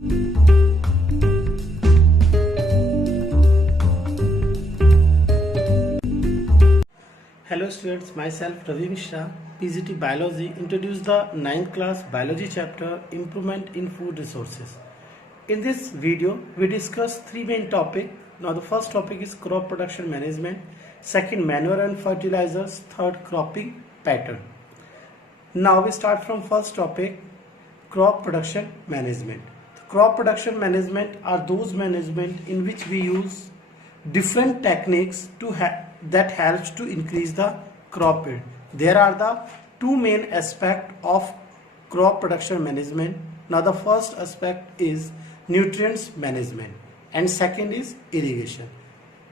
Hello students, myself Ravi Mishra, PGT Biology, introduce the 9th class Biology chapter Improvement in Food Resources. In this video, we discuss three main topics. Now the first topic is crop production management, second manure and fertilizers, third cropping pattern. Now we start from first topic, crop production management. Crop production management are those management in which we use different techniques that helps to increase the crop yield. There are the two main aspects of crop production management. Now the first aspect is nutrients management and second is irrigation.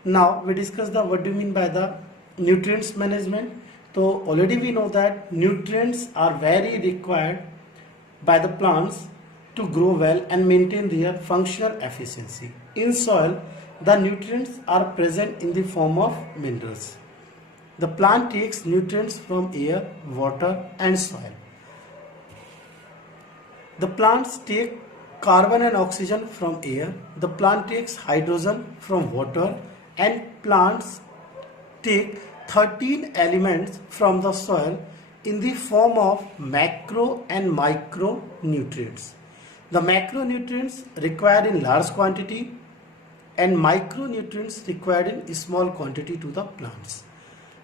Now we discuss the what do you mean by the nutrients management. So already we know that nutrients are very required by the plants to grow well and maintain their functional efficiency. In soil, the nutrients are present in the form of minerals. The plant takes nutrients from air, water and soil. The plants take carbon and oxygen from air. The plant takes hydrogen from water, and plants take 13 elements from the soil in the form of macro and micro nutrients. The macronutrients required in large quantity and micronutrients required in small quantity to the plants.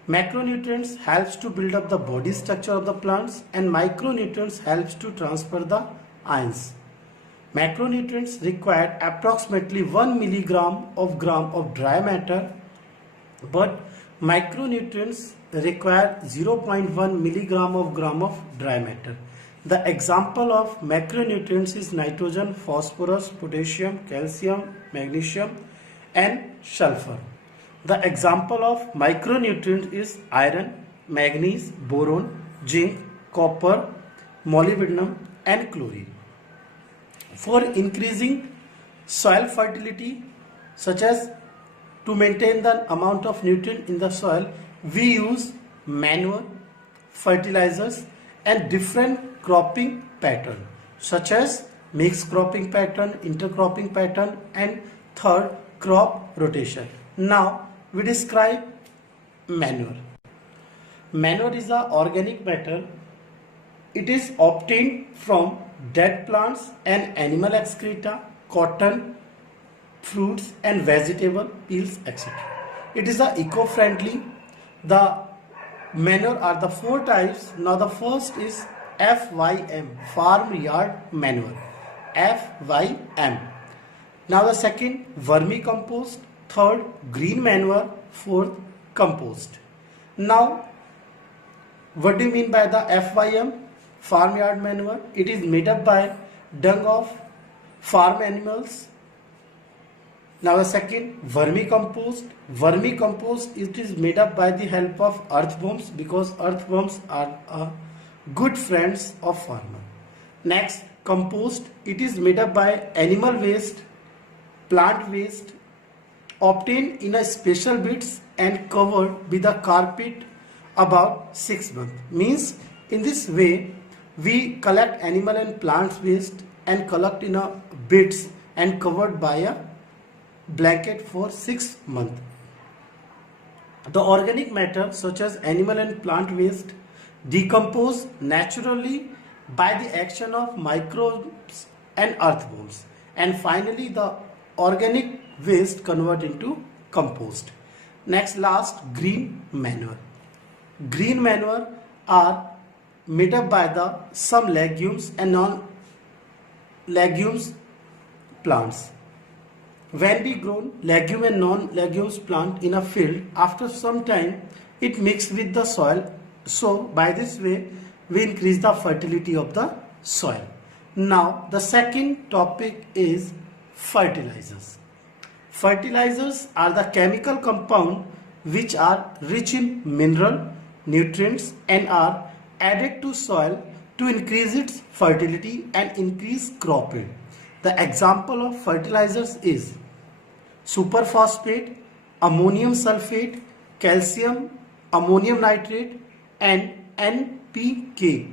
Macronutrients helps to build up the body structure of the plants and micronutrients helps to transfer the ions. Macronutrients require approximately 1 milligram of dry matter, but micronutrients require 0.1 milligram of dry matter. The example of macronutrients is nitrogen, phosphorus, potassium, calcium, magnesium and sulfur. The example of micronutrients is iron, manganese, boron, zinc, copper, molybdenum and chlorine. For increasing soil fertility, such as to maintain the amount of nutrient in the soil, we use manure, fertilizers and different cropping pattern such as mixed cropping pattern, intercropping pattern and third crop rotation. Now we describe manure. Manure is an organic matter. It is obtained from dead plants and animal excreta, cotton, fruits and vegetable peels, etc. It is eco-friendly. The manure are the four types. Now the first is FYM, farm yard manure, FYM. Now the second, vermicompost, third, green manure, fourth, compost. Now what do you mean by the FYM, farmyard manure? It is made up by dung of farm animals. Now the second, vermicompost. Vermicompost, it is made up by the help of earthworms because earthworms are good friends of farmer. Next, compost. It is made up by animal waste, plant waste obtained in a special bits and covered with a carpet about 6 months. Means in this way we collect animal and plant waste and collect in a bits and covered by a blanket for 6 months. The organic matter such as animal and plant waste decompose naturally by the action of microbes and earthworms, and finally the organic waste convert into compost. Next, last, green manure. Green manure are made up by the some legumes and non-legumes plants. When we grow legume and non-legumes plant in a field, after some time it mixes with the soil. So by this way we increase the fertility of the soil. Now the second topic is fertilizers. Fertilizers are the chemical compound which are rich in mineral, nutrients and are added to soil to increase its fertility and increase crop yield. The example of fertilizers is superphosphate, ammonium sulfate, calcium, ammonium nitrate and NPK,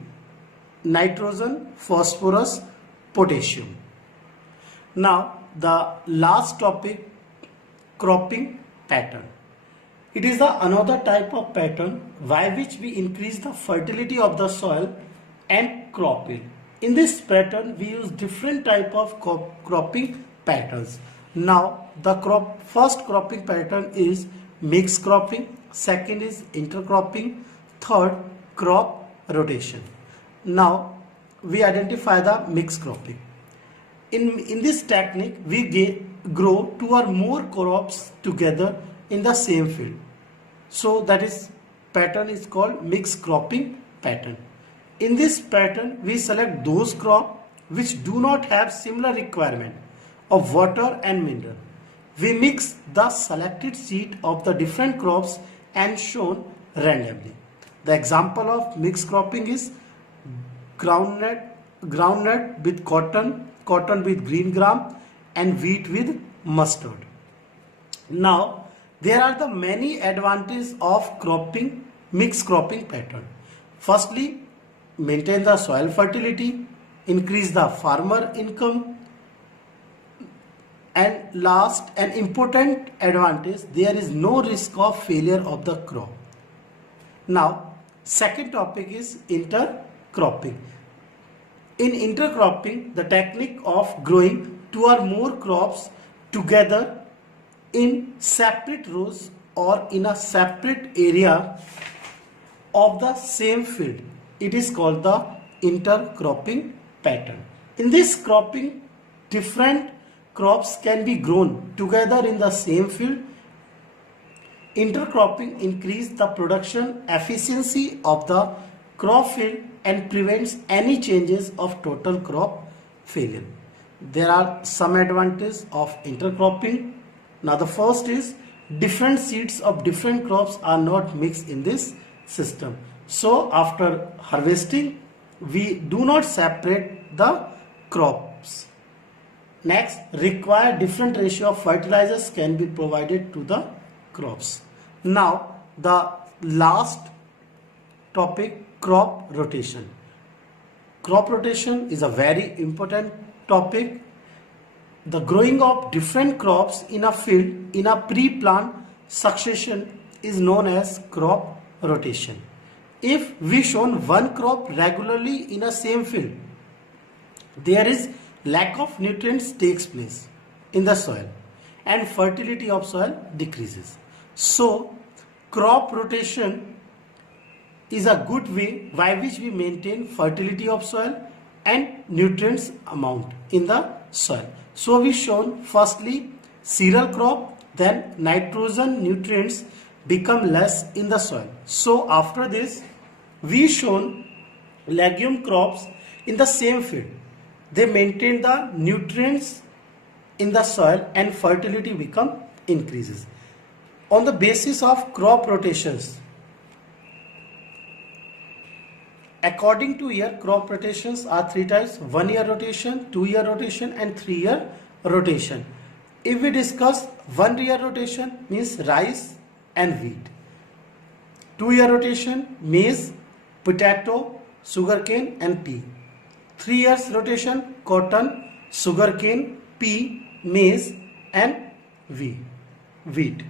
nitrogen, phosphorus, potassium. Now the last topic, cropping pattern. It is the another type of pattern by which we increase the fertility of the soil and crop yield. In this pattern we use different type of cropping patterns. Now the first cropping pattern is mixed cropping, second is intercropping, third crop rotation. Now we identify the mixed cropping. In this technique we grow two or more crops together in the same field. So that is pattern is called mixed cropping pattern. In this pattern we select those crops which do not have similar requirement of water and mineral. We mix the selected seed of the different crops and shown randomly. The example of mixed cropping is groundnut with cotton, cotton with green gram, and wheat with mustard. Now there are the many advantages of mixed cropping pattern. Firstly, maintain the soil fertility, increase the farmer income, and last, an important advantage, there is no risk of failure of the crop. Now second topic is intercropping. In intercropping, the technique of growing two or more crops together in separate rows or in a separate area of the same field, it is called the intercropping pattern. In this cropping, different crops can be grown together in the same field. Intercropping increases the production efficiency of the crop field and prevents any changes of total crop failure. There are some advantages of intercropping. Now the first is different seeds of different crops are not mixed in this system. So after harvesting we do not separate the crops. Next, require different ratio of fertilizers can be provided to the crops. Now the last topic, crop rotation. Crop rotation is a very important topic. The growing of different crops in a field in a pre-plant succession is known as crop rotation. If we shown one crop regularly in a same field, there is lack of nutrients takes place in the soil and fertility of soil decreases. So crop rotation is a good way by which we maintain fertility of soil and nutrients amount in the soil. So we shown firstly cereal crop, then nitrogen nutrients become less in the soil. So after this we shown legume crops in the same field. They maintain the nutrients in the soil and fertility become increases. On the basis of crop rotations, according to year, crop rotations are three types: 1 year rotation, 2 year rotation, and 3 year rotation. If we discuss 1 year rotation, means rice and wheat. 2 year rotation, maize, potato, sugarcane, and pea. 3 years rotation, cotton, sugarcane, pea, maize, and wheat.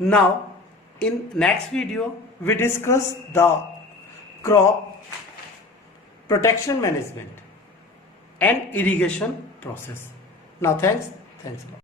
Now in next video we discuss the crop protection management and irrigation process. Now thanks a lot.